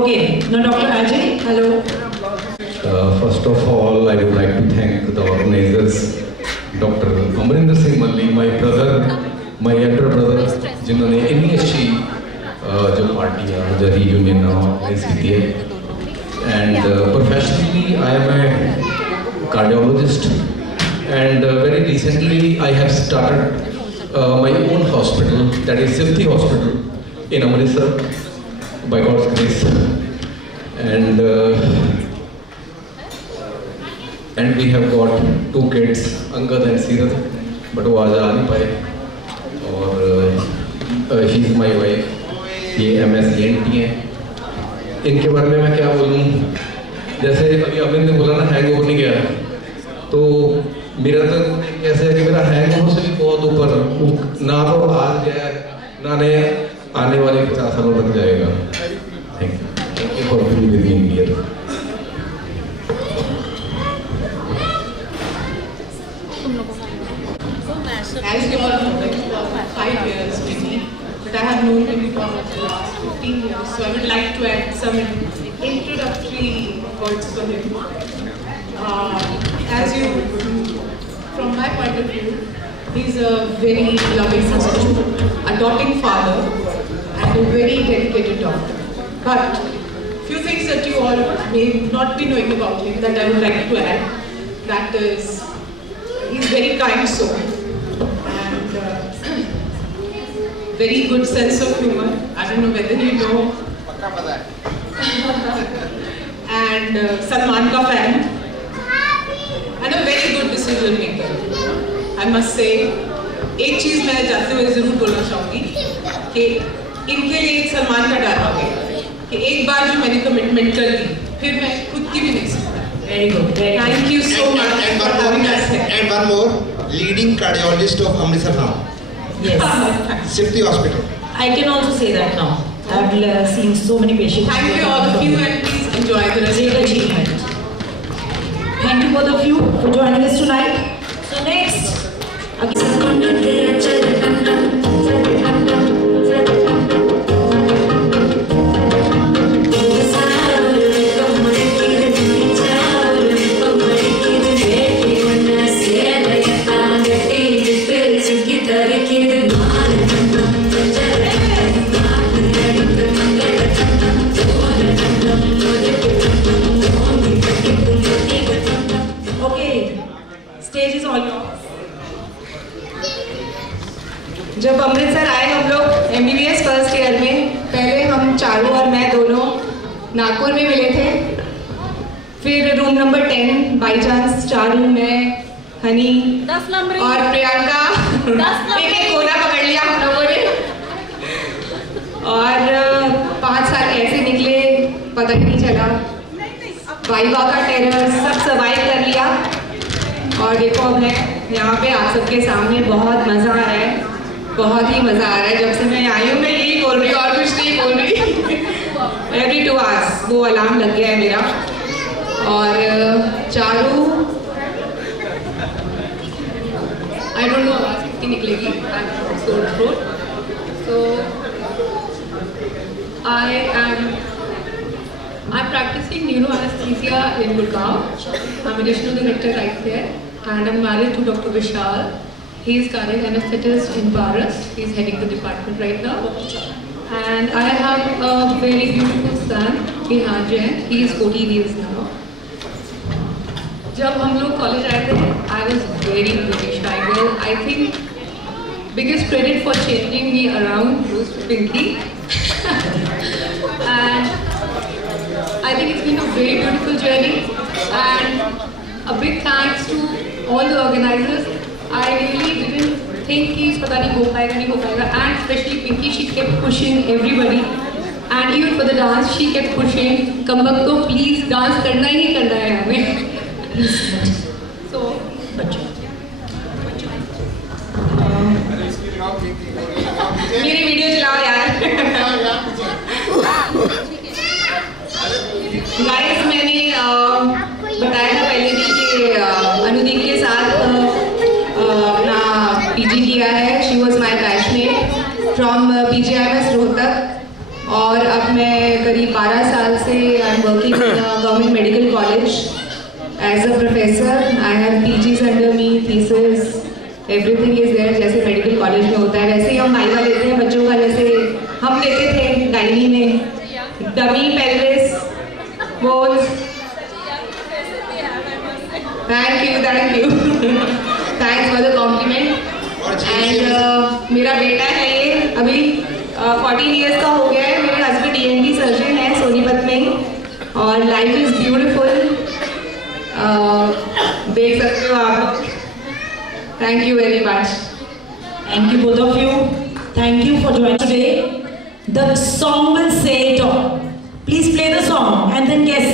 Okay, now Dr. Ajay, hello. First of all, I would like to thank the organizers, Dr. Amarinder Singh Malli, my brother, my elder brother, जिन्होंने इतनी अच्छी जो पार्टियाँ, जो reunion organize की है. And professionally, I am a cardiologist, and very recently I have started my own hospital, that is Sifty Hospital in Amritsar, by God's grace. And we have got 2 kids, Angad and Sirat, but वो आज आ नहीं पाए. और she is my wife, ये MS ENT हैं. इनके बारे में मैं क्या बोलूँ? जैसे अभी अमित ने बोला ना हैंगओवर नहीं गया, तो मेरा तो कैसे है कि मेरा हैंगओवर से भी बहुत ऊपर, ना तो आज गया ना ने आने वाले 50 सालों तक जाएगा. Thank you for being with me here. As you all know, like 5 years maybe, but I have known him for the last 15 years. So I would like to add some introductory words for him. As you, from my point of view, he's a very loving husband, a doting father, and a very dedicated doctor. But few things that you all may not be knowing about him that I would like to add. That is, he's very kind soul. Very good sense of humor. I don't know whether you know. And Salman ka fan. And a very good decision maker. I must say, एक चीज मैं जाते हुए जरूर बोलना चाहूँगी कि इनके लिए एक सलमान का डर आ गया कि एक बार जो मैंने कमिटमेंट कर दी, फिर मैं खुद की भी नहीं सकता. Very good. Thank you so much for having us here. And one more, leading cardiologist of Amritsar now. Yes. Sifty Hospital. I can also say that now. I've seen so many patients. Thank you all of you, and please enjoy the rest Great of the achievement. Thank you both of you for joining us tonight. So next, जब अमृतसर आए हम लोग MBBS first year में, पहले हम चारू और मैं दोनों नागपुर में मिले थे. फिर room number 10 by chance Charu, मैं, हनी और प्रियंका एक कोना पकड़ लिया हम लोगों ने. और 5 साल कैसे निकले पता ही नहीं चला. वाइवा का टेरर सब सर्वाइव कर लिया. और देखो अब मैं यहाँ पे आप सबके सामने, बहुत मज़ा आ रहा है, बहुत ही मज़ा आ रहा है. जब से मैं आई हूँ मैं यही बोल रही हूँ और कुछ नहीं बोल रही. Every 2 hours वो अलार्म लग गया है मेरा. और चारू, I don't know आवाज़ कितनी निकलेगी, sore throat. So I'm practicing neuroanesthesia in Gurgaon. I'm additional director right there, and I'm married to Dr. Vishal. He is cardiac anesthetist in Paras. He is heading the department right now. And I have a very beautiful son, Hihanjan. He is 14 years now. जब हम लोग college आए थे, I was very shy girl. I think biggest credit for changing me around was Pinky. And I think it's been a very beautiful journey. And a big thanks to all the organizers. I really didn't think कि पता नहीं हो पाएगा, and especially Pinky, she kept pushing everybody, and even for the dance she kept pushing. कमबख्त तो please dance करना ही करना है हमें. So मेरी वीडियो चलाओ यार. गाइस, मैंने बताया था पहले भी कि अनुदीप के साथ अपना PG किया है. She was my batchmate from PGIMS Rohtak. और अब मैं करीब 12 साल से I am working in government medical college as a professor. I have PGs under me, thesis, everything is there, जैसे मेडिकल कॉलेज में होता है वैसे ही हम माइवा लेते हैं बच्चों का, जैसे हम लेते थे गायनी में, dummy, pelvis, bones. Thank you thanks for the compliment. And मेरा बेटा है ये, अभी 14 इयर्स का हो गया है। मेरे हस्बैंड ENT सर्जन है सोनीपत में, और लाइफ इज ब्यूटीफुल, देख सकते हो आप। Thank you very much. Thank you both of you. Thank you for joining today. The song will say it all. Please play the song and then guess.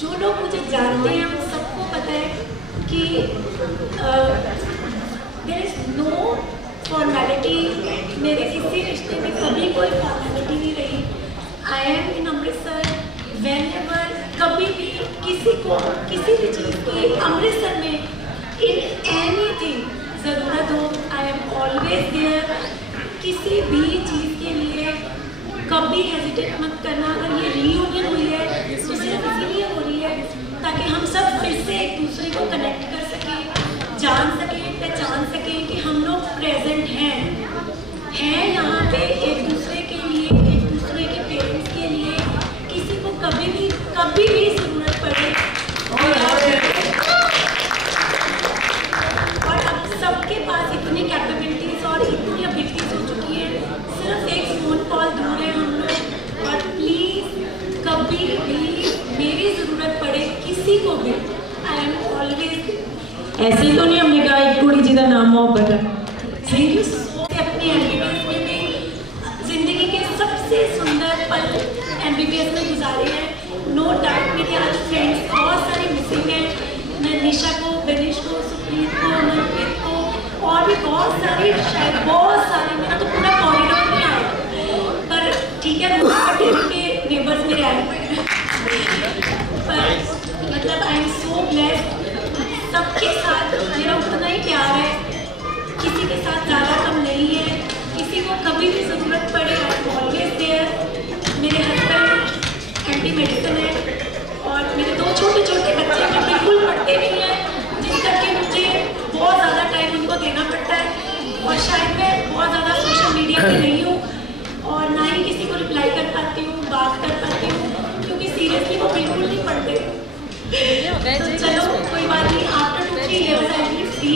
जो लोग मुझे जानते हैं उन सबको पता है कि देयर इज नो फॉर्मेलिटी। मेरे किसी रिश्ते में कभी कोई फॉर्मेलिटी नहीं रही। I am in Amritsar whenever, कभी भी किसी को किसी भी चीज़ की अमृतसर में इन एनीथिंग ज़रूरत हो, आई एम ऑलवेज देयर। किसी भी चीज़ के लिए कभी हेजिटेट मत करना। अगर ये रीयूनियन हुई है तो सिर्फ इसीलिए हो रही है ताकि हम सब फिर से एक दूसरे को कनेक्ट कर सकें, जान सकें, पहचान सकें कि हम लोग प्रेजेंट हैं यहाँ पे एक दूसरे के लिए, एक दूसरे के पेरेंट्स के लिए। किसी को कभी भी ज़रूरत पड़े और अब सबके पास इतनी कैपेबिलिटीज और इतनी एबिलिटीज हो चुकी है, सिर्फ एक फ़ोन कॉल दूर है हम लोग। और प्लीज़ कभी भी मेरी ज़रूरत पड़े किसी को भी, आई एम ऑलवेज। ऐसे तो नहीं हमने कहा एक कुड़ी जी का नाम मोहब्बत है। Thank you so much. अपनी MBBS में भी ज़िंदगी के सबसे सुंदर पल MBBS में गुजारे हैं। नो डाउट मेरे आज फ्रेंड्स बहुत सारे मिसिंग हैं। मैं निशा को, बेनिश को, सुप्रीत को, मनप्रीत को और भी बहुत सारे, शायद बहुत सारे, मेरा तो पूरा कॉरिडोर नहीं आया, पर ठीक है के नेबर्स मेरे आए। पर मतलब आई एम सो ब्लेस्ड। सबके साथ मेरा उतना ही प्यार है, किसी के साथ ज़्यादा कम नहीं है। किसी को कभी भी ज़रूरत पड़े आई एम ऑलवेज देयर। मेरे हस्बैंड MD मेडिसिन है और मेरे 2 छोटे छोटे बच्चे जो बिल्कुल पढ़ते नहीं हैं, जिस करके मुझे बहुत ज़्यादा टाइम उनको देना पड़ता है। और शायद मैं बहुत ज़्यादा सोशल मीडिया पे नहीं हूँ और ना ही किसी को रिप्लाई कर पाती हूँ, बात कर पाती हूँ, क्योंकि सीरियसली वो बिल्कुल नहीं पढ़ते। तो चलो कोई बात नहीं, after 2-3 years I will free,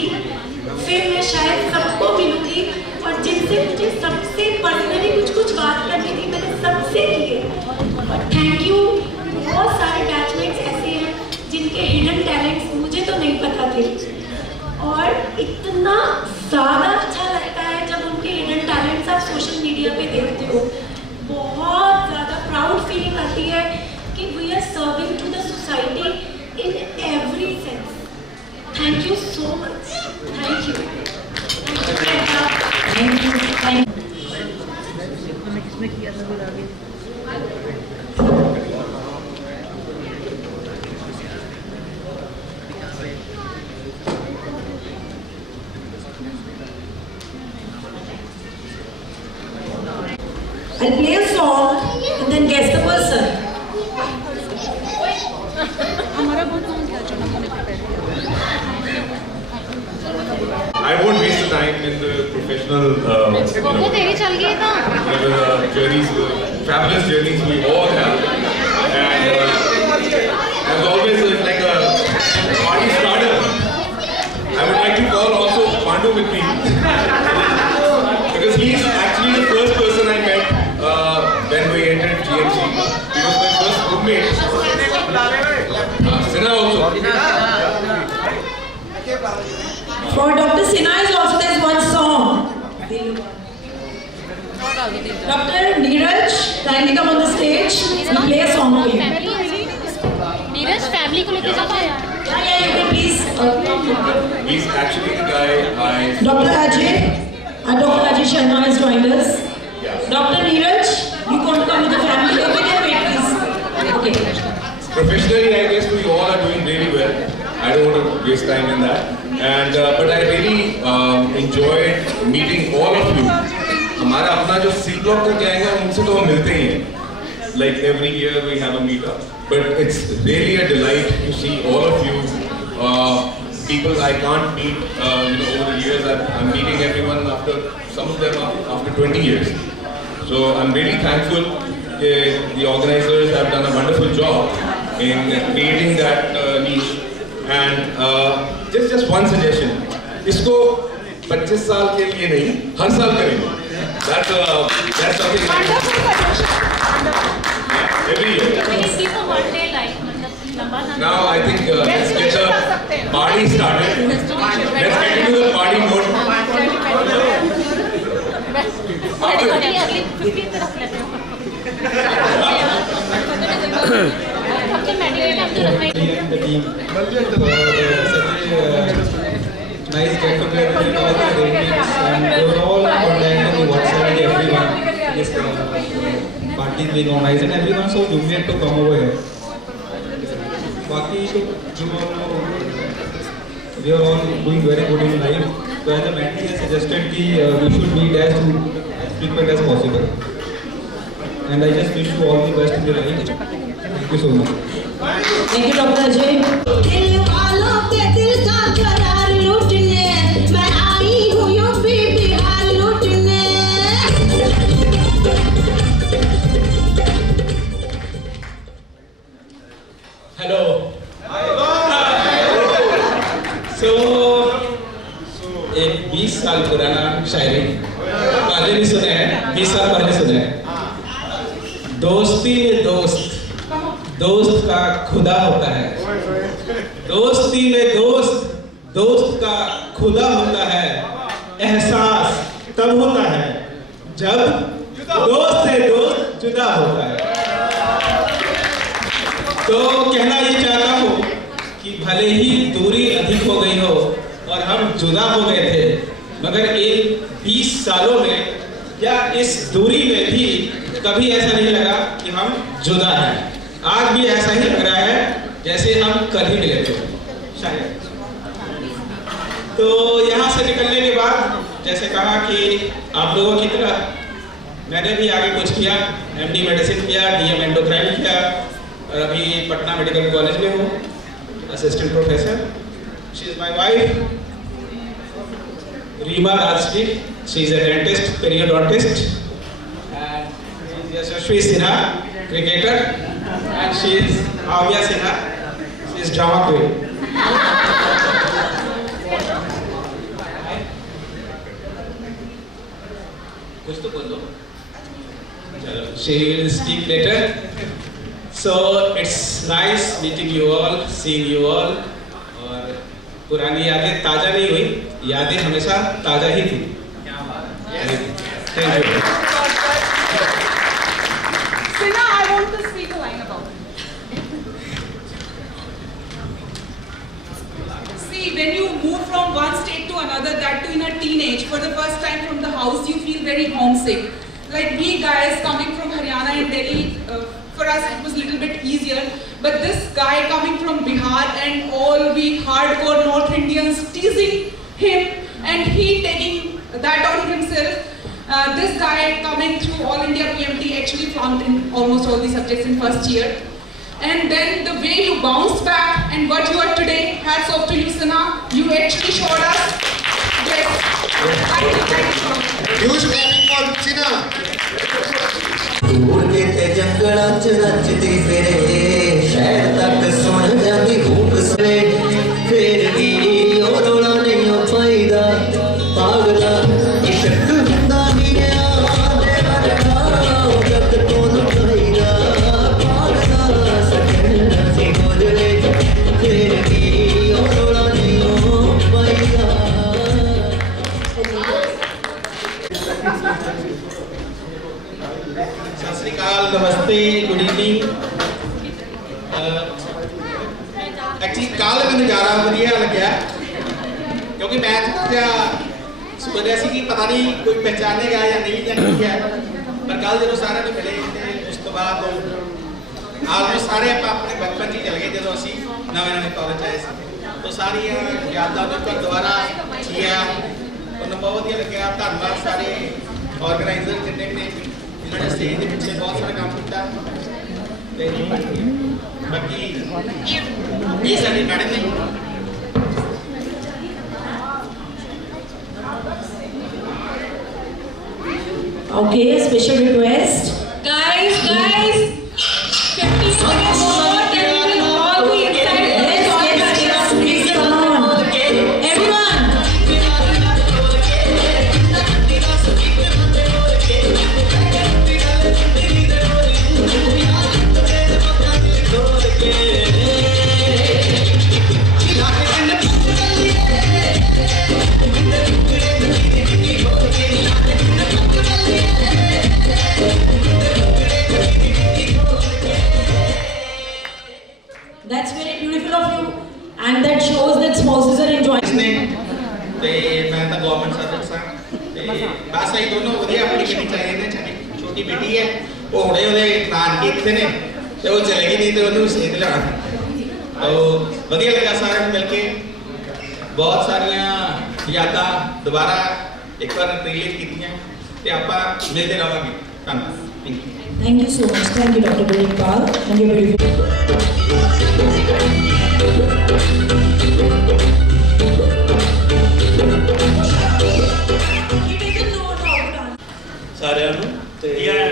फिर मैं शायद सबको मिलूंगी और जिनसे मुझे सबसे पर्सनली कुछ बात करनी थी मैंने सबसे की है। और थैंक यू। बहुत सारे बैचमेट्स ऐसे हैं जिनके हिडन टैलेंट्स मुझे तो नहीं पता थे और इतना ज़्यादा अच्छा लगता है जब उनके हिडन टैलेंट्स आप सोशल मीडिया पे देखते हो। बहुत ज़्यादा प्राउड फीलिंग आती है कि we are serving to the society in every sense. Thank you so much. Thank you. Thank you. Thank you. I'll play a song and then guess the person. I won't waste the time in the professional journeys, fabulous journeys we all have. And as always, it's like a party starter. I would like to call also Pandu with me because he's actually the first person I met Sinha is also there's one song. Dr. Neeraj, kindly come on the stage. We play a song for you. Neeraj family को लेके जाता है Yeah, you can please. He's actually the guy Dr. Ajay Sharma has joined us. Dr. Neeraj, you want to come with the family? Okay, wait, please. Okay. Professionally, I guess we all are doing really well. I don't want to waste time in that. And but I really enjoyed meeting all of you. हमारा अपना जो C block का gang है उनसे तो हम मिलते ही हैं. Like every year we have a meetup. But it's really a delight to see all of you. People I can't meet, over the years. I'm meeting everyone after some of them after 20 years. So I'm really thankful. The organizers have done a wonderful job in creating that niche. And just one suggestion. इसको 25 साल के लिए नहीं, हर साल करेंगे. That's something. Every year. Now I think let's get the party started. Let's get into the party mode. The team for such a nice get together with all the ratings, and they were all contacting me WhatsApp everyone. This party is being organized and everyone so jubilant to come over here. बाकी तो we are all doing very good in life. So as a mentee has suggested कि we should meet as frequent as possible. And I just wish you all the best in the life. Thank you so much. Thank you, Dr. Ajay. दिल वालों के दिल का करार लूटने मैं आई हूँ यूपी बिहार लूटने Hello. So एक 20 साल पुराना शायरी पहले भी सुने हैं, 20 साल पहले सुने हैं. दोस्ती में दोस्त का खुदा होता है. दोस्ती में दोस्त का खुदा होता है. एहसास तब होता है जब दोस्त से दोस्त जुदा होता है. तो कहना ये चाहता हूँ कि भले ही दूरी अधिक हो गई हो और हम जुदा हो गए थे, मगर इन 20 सालों में या इस दूरी में भी कभी ऐसा नहीं लगा कि हम जुदा हैं. आज भी ऐसा ही लग रहा है जैसे हम कल ही मिले थे शायद. तो यहाँ से निकलने के बाद जैसे कहा कि आप लोगों की तरह मैंने भी आगे कुछ किया. MD मेडिसिन किया, DM एंडोक्राइन किया, और अभी पटना मेडिकल कॉलेज में हूँ assistant professor. She is my wife Reema Rajshree. She is a dentist, periodontist. And Yashasvi Sinha, cricketer. And she is Aavya Sinha. She is drama queen. कुछ तो बोल दो. चलो, she will speak later. So it's nice meeting you all, seeing you all. और पुरानी यादें ताजा नहीं हुई, यादें हमेशा ताजा ही थी. Thank you. Sinha, I want to speak a line about it. See, when you move from one state to another, that too in a teenage, for the first time from the house, you feel very homesick. Like we guys coming from Haryana and Delhi, for us it was a little bit easier. But this guy coming from Bihar and all we hardcore North Indians teasing him and he taking that out of himself. This guy coming through All India PMT actually flunked in almost all the subjects in first year. And then the way you bounced back and what you are today, hats off to you, Sinha. You actually showed us. Yes. Huge clapping for Sinha. दूर के ते जंगलां च नचदी फिरे शहर तक सुन जांदी भूख सवे फिर भी ओ रोला नहीं ओ पाईदा पागला इश्क हुंदा नहीं आ दे वरगा जग तो न पाईदा पागला सकन सी गुजरे फिर भी ओ रोला नहीं ओ पाईदा नमस्ते, गुड इवनिंग। एक्चुअली कल मैंने ज़्यादा वधिया लग्या क्योंकि मैं थोड़ा सोच रहा सी कि पता नहीं कोई पहचानेगा या नहीं या नहीं है, पर कल जो सारे मिले उस तो बाद आलमोस्ट सारे अपने बचपन ही चल गए जो असी नवे नवे कॉलेज आए तो सारी यादां को दोबारा किया तो बहुत वधिया लग्या। धन्यवाद सारे ऑर्गेनाइजर जिन्हें ने इन्होंने स्टेज के पीछे बहुत सारा काम किया। बाकी ये सारी मैडम ने Okay, a special request. Guys, 50 seconds more, then we will all be inside. Yes, please come on. Everyone. That's very beautiful of you, and that shows that spouses are enjoying. ने ते मैं तो government service हां ते बस आई दोनों वधिया अपनी गड्डी चाहिए ने छोटी बेटी है वो हुणे ओदे नानके इत्थे ने ते वो चलेगी नहीं तो ओनू सेध लगा तो वधिया लगा सारे मिलके बहुत सारियां यादां दोबारा एक बार रिलीव कीतियां ते आपां मिलते रहांगे। धन्यवाद। Thank you so much. Thank you, Dr. Dilip Pal. Thank you very much. सारे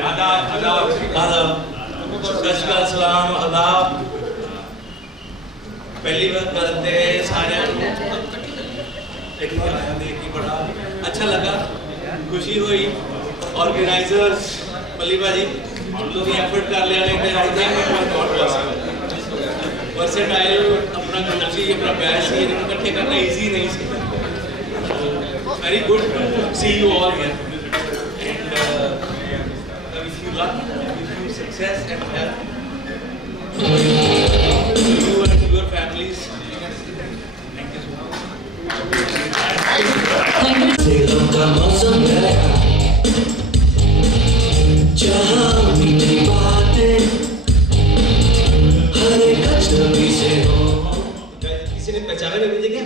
आदाब सलाम आदाब। पहली बार करते सारे बड़ा अच्छा लगा, खुशी हुई। ऑर्गेनाइजर्स मलिबा जी लोग एफर्ट कर लिया वर्सेटाइल अपना कल्चर अपना बैच से इकट्ठे करना इजी नहीं सी। Very good see you all here and wish you luck, wish you success and health you and your families. Thank you so much. दिलों का मौसम है जहाँ मीठी बातें हर एक अजनबी से हो। किसी ने पहचाना नहीं मुझे क्या?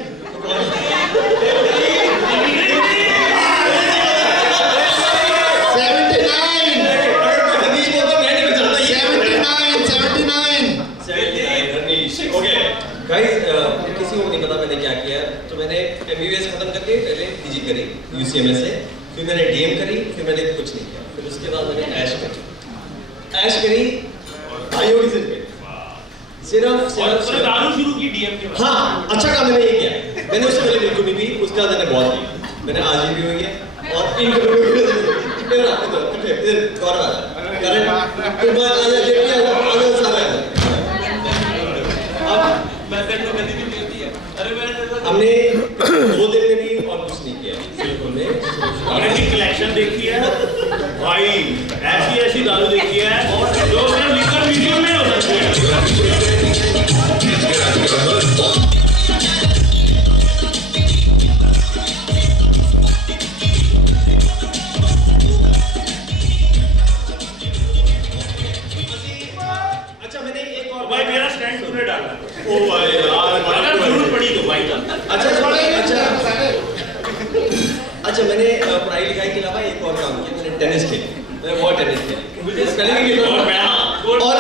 79 ओके गाइस, किसी को नहीं पता मैंने क्या किया। तो मैंने एमबीबीएस खत्म करके पहले पीजी करी यूसीएमएस से, फिर मैंने डीएम करी, फिर मैंने कुछ नहीं किया। फिर उसके बाद मैंने ऐश करी आईओडी से सिर्फ दारू शुरू की डीएम के बाद। हाँ, अच्छा काम मैंने ये किया। मैंने उससे पहले बिल्कुल नहीं पी, उसके बाद मैंने बहुत पी। मैंने आज भी हुई है और इन फिर आपको तो फिर गौरव आ कारण फिर बाद आजा लेके आजा सारा हमने 2 दिन में भी और कुछ नहीं किया। हमने भी कलेक्शन देखी है भाई, ऐसी दारू देखी है जो सिर्फ लिकर वीडियो में हो सकती है। अच्छा मैंने एक और भाई मेरा स्टैंड तूने डाला। ओ भाई यार अगर जरूरत पड़ी तो भाई अच्छा मैंने पढ़ाई लिखाई के अलावा एक और काम किया। मैंने टेनिस खेली, मैंने बहुत टेनिस खेली और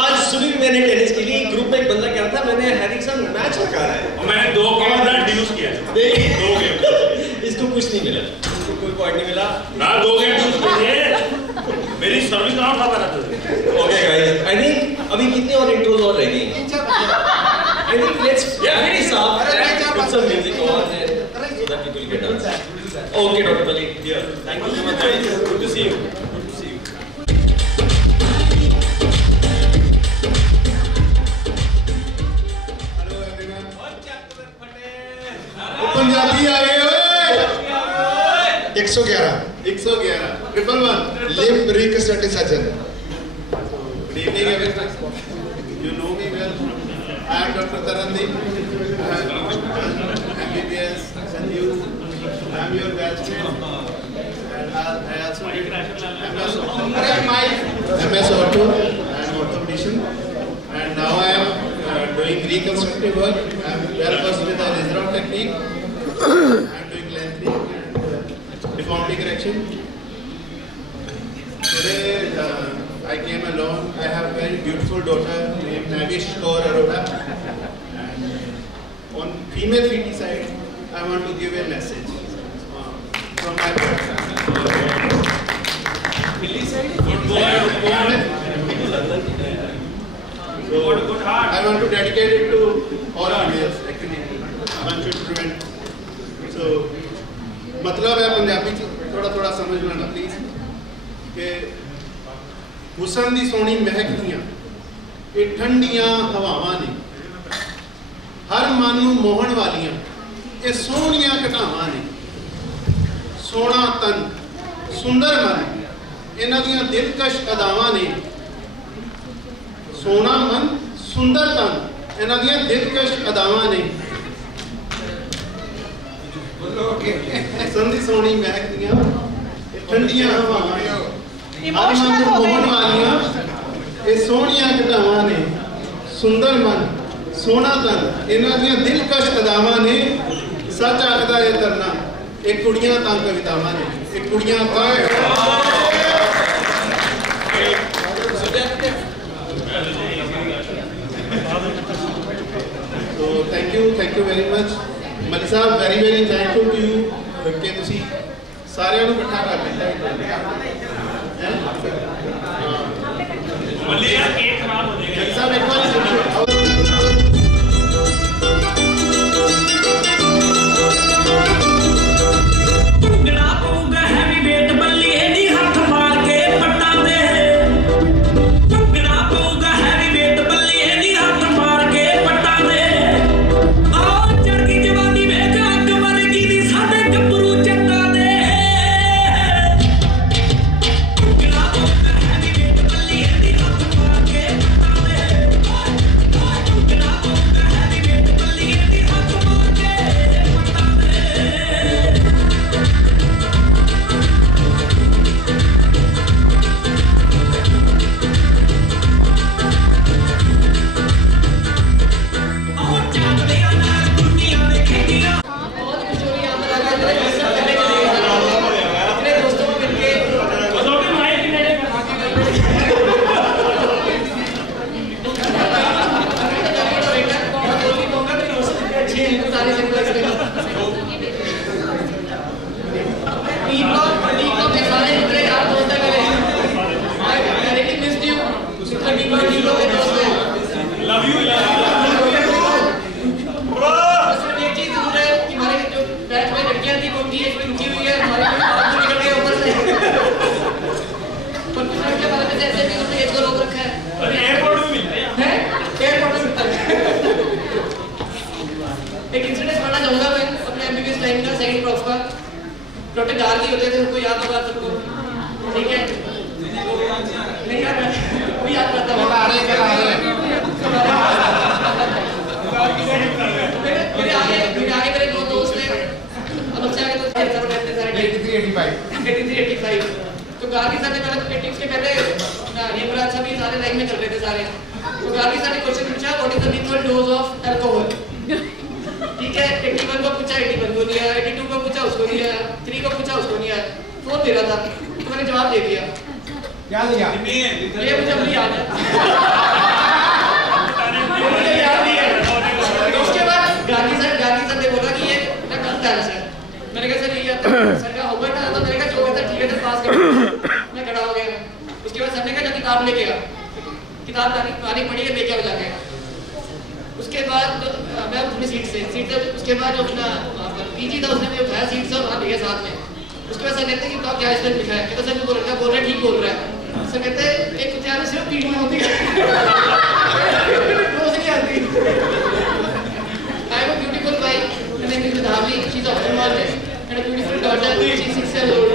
आज सुबह मैंने टेनिस खेली। ग्रुप में एक बंदा कह रहा था मैंने हैरी के साथ मैच रखा है और मैंने 2 गेम ड्यूस किया। 2 गेम इसको कुछ नहीं मिला, इसको कोई पॉइंट नहीं मिला ना। 2 गेम ड्यूस किए, मेरी सर्विस कहाँ था मेरा तो। ओके गाइस, आई थिंक अभी कितने और इंट्रोज और रह गए। आई थिंक लेट्स वेरी साफ put some music on and so that people get dance. Okay, Dr. Mali, dear. Thank you so much, guys. Good to see you. Good to see you. Hello everyone. Punjabi आ गए ओए। 111 111 111 लिप रिक satisfaction Good evening, everyone. You know me well. I am Dr. Tarandeep. MBBS, Sanjeev. I am your batchmate. And I also did MS Auto. I am orthopedician. And now I am doing reconstructive work. I am well versed with the Rizron technique. I am doing lengthening and deformity correction. Today I came alone. I have a very beautiful daughter named Navish Kaur Arora. And on female PT side, I want to give a message from my daughter. So I want to dedicate it to all females actually. One should prevent. So मतलब है पंजाबी थोड़ा थोड़ा समझ लेना please कि हुसन दी सोनी महक दियां ये ठंडियां हवावां ने हर मन नूं मोहन वालियां ये सोहणियां घटावां ने सोना तन सुंदर मन इन्हां दियां दिलकश अदावां ने सोना मन सुंदर तन इन्हां दियां दिलकश अदावां ने संधी सोनी महक दियां ठंडियां हवावां इमोशनल हो गई वालियां ये सोहणियां घटावां ने सुंदर मन सोना तन इन्हां दियां दिलकश अदावां ने सच आखदा है तरना ये कुड़ियां तां कवितावां ने ये कुड़ियां तां So thank you very much. Malik साहब very thankful to you कि ਤੁਸੀਂ ਸਾਰਿਆਂ ਨੂੰ ਇਕੱਠਾ ਕਰ ਦਿੱਤਾ ਹੈ मल्ली यार केक खराब हो जाएगा मलिक साहब एक बार सुनिए डॉक्टर गार्गी होते थे उनको याद होगा सबको ठीक है नहीं याद कोई याद करता होगा मेरे आगे मेरे दो दोस्त हैं अब से आगे तो सब रहते सारे 8385 तो गार्गी सर ने पहले 80 के पहले ये बड़ा अच्छा भी सारे लाइन में चल रहे थे सारे तो गार्गी सर ने क्वेश्चन पूछा what is the lethal dose of alcohol ठीक है 81 को पूछा 81 को दिया 82 को पूछा उसको दिया 3 को पूछा उसको दिया 4 दे रहा था तो मैंने जवाब दे दिया क्या दिया ये मुझे अभी याद है मुझे याद नहीं है उसके बाद गांधी सर ने बोला कि ये ना गलत आंसर मैंने कहा सर ये सर का होगा ना तो मैंने कहा जो कहता ठीक है तो पास कर मैं खड़ा हो गया उसके बाद सर ने कहा किताब लेके आ किताब पानी पढ़ी है लेके आओ जाके उसके बाद मैं अपनी सीट से उसके बाद जो अपना पीजी था उसने मुझे उठाया सीट से वहाँ भैया साथ में उसके बाद सर कहते हैं कि तो क्या इसने लिखा है कहते सर बोल रहा है ठीक बोल रहा है सर कहते हैं एक कुत्ते सिर्फ पीठ में होती है रोज नहीं आती I have a beautiful wife her name is Dhavli she is ophthalmologist and a beautiful daughter she is 6 years old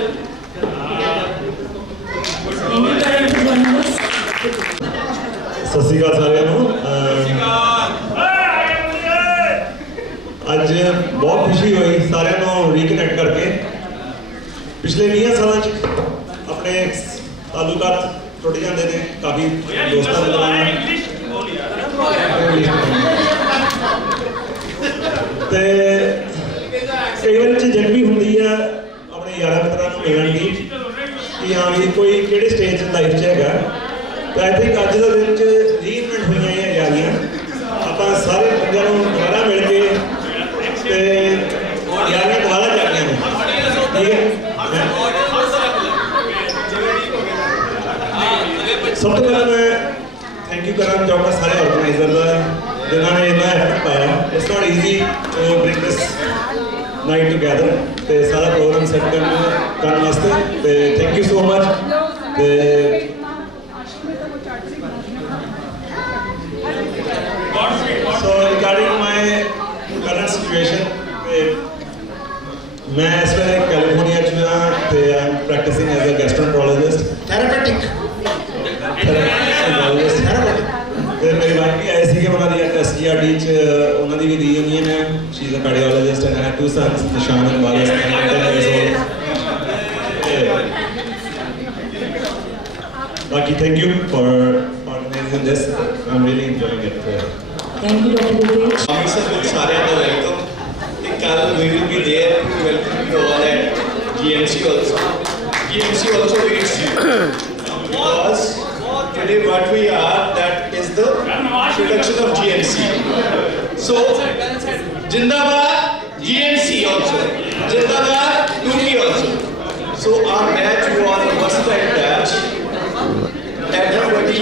Any parent who wants पिछले 20 साल अपने ताल्लुकात टुट जाते हैं, काफ़ी दोस्तों के कई बार झिझक भी होंगी है अपने यार मित्रों को मिलने की कि हाँ भी कोई किहड़े स्टेज लाइफ च है। तो आई थिंक अज के दिन रीइन्वेंट हुई हैं यारियां, आप सारे बंदे दोबारा मिल के यारियां दोबारा जागियां ने, ठीक है। सब तो पहले मैं थैंक यू करना चाहूँगा सारे ऑर्गेनाइजर का जिन्होंने इतना एफर्ट पाया। It's not easy to bring this night together ते सारा प्रोग्राम सेट करने वास्ते, ते thank you so much. So regarding my current situation, मैं इस वेले कैलिफोर्निया च हां ते I am practising as a gastroenterologist therapeutic ते मेरी वाइफ भी आई सी कि उन्होंने SGRD च उन्होंने भी दी हुई है। She is a cardiologist and I have 2 sons, Nishan and Waris, 10 years old। बाकी thank you for organising this, I am really enjoying it. Thank you, Dr. Rupesh. Sare are welcome. We will be there to welcome you all at GMC also. GMC also waits you. Because today what we are, that is the production of GMC. So, Jindabad GMC also. Jindabad Turkey also. So our batch was a versatile batch. Everybody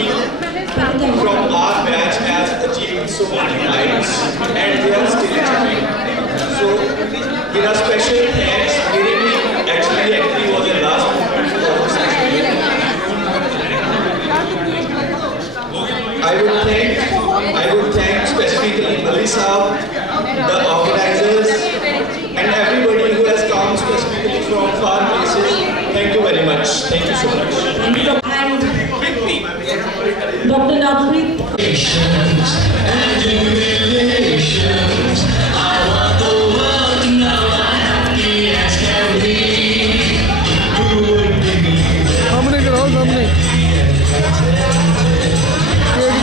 from our batch has achieved so many heights and they are still achieving. So, give a special thanks. Actually was the last moment for the session. I would thank specifically Ali Saab, the organizers, and everybody who has come specifically from far places. Thank you very much. Thank you so much. And Dr. Navpreet. सामने गिराओ, सामने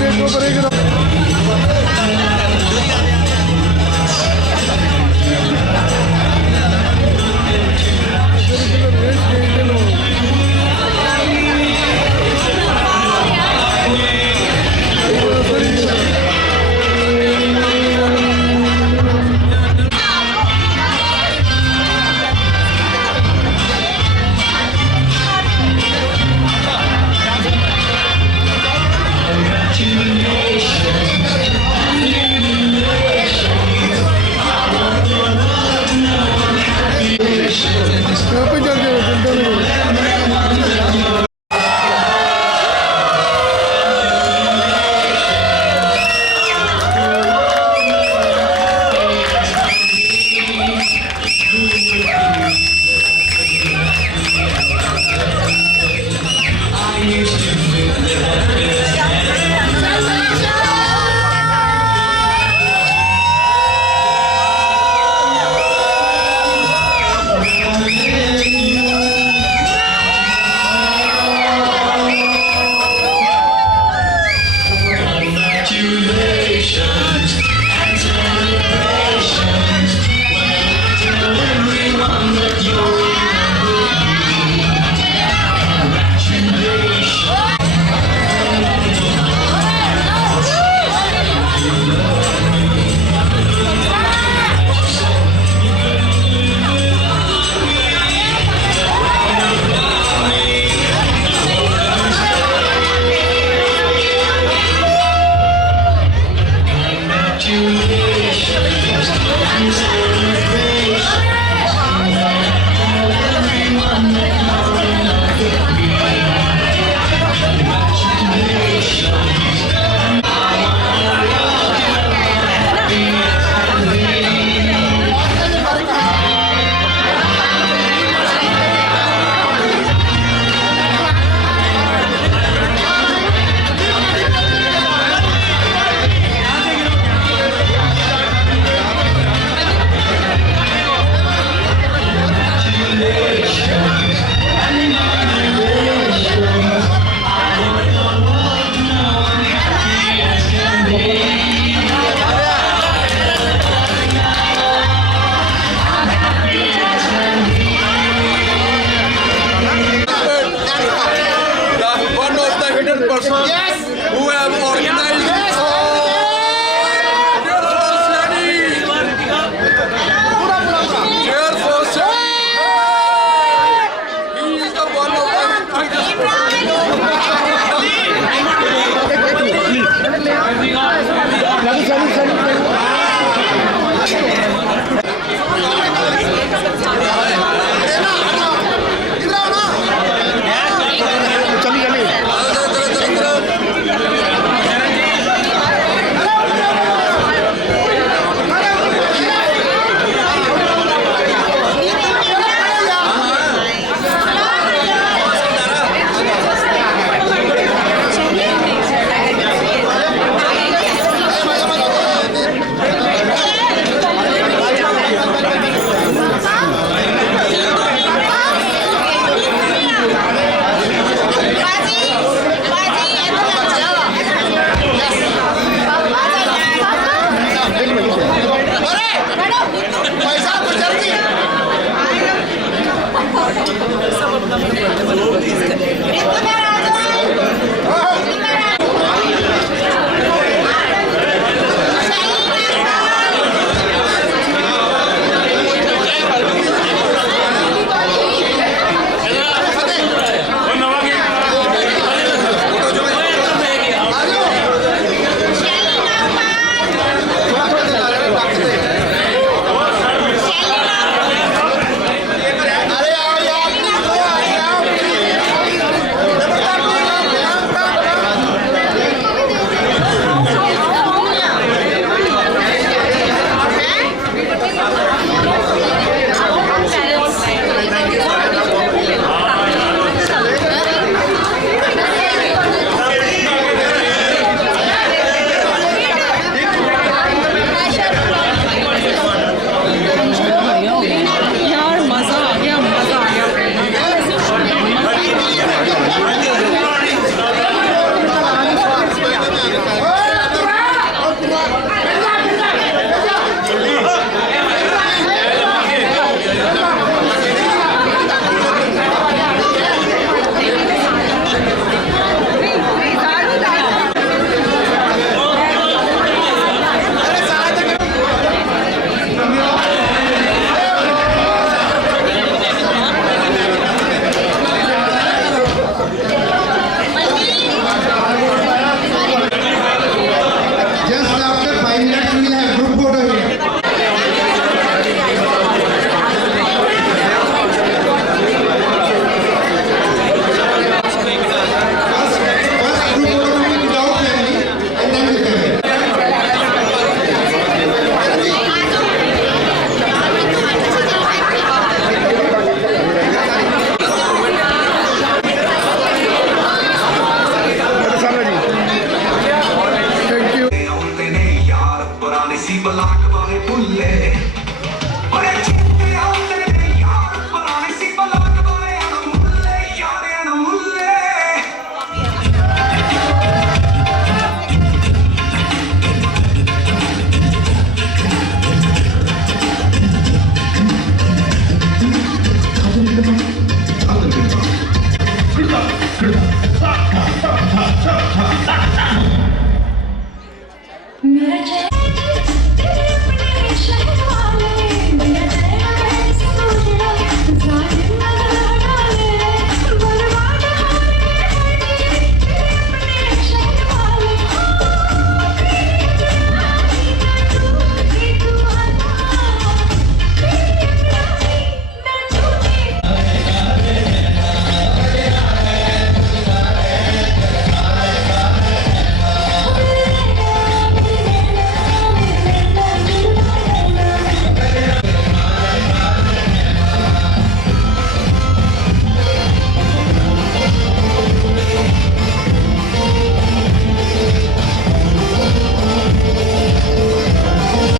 देखो परे गिराओ। Doctor साहब Yes.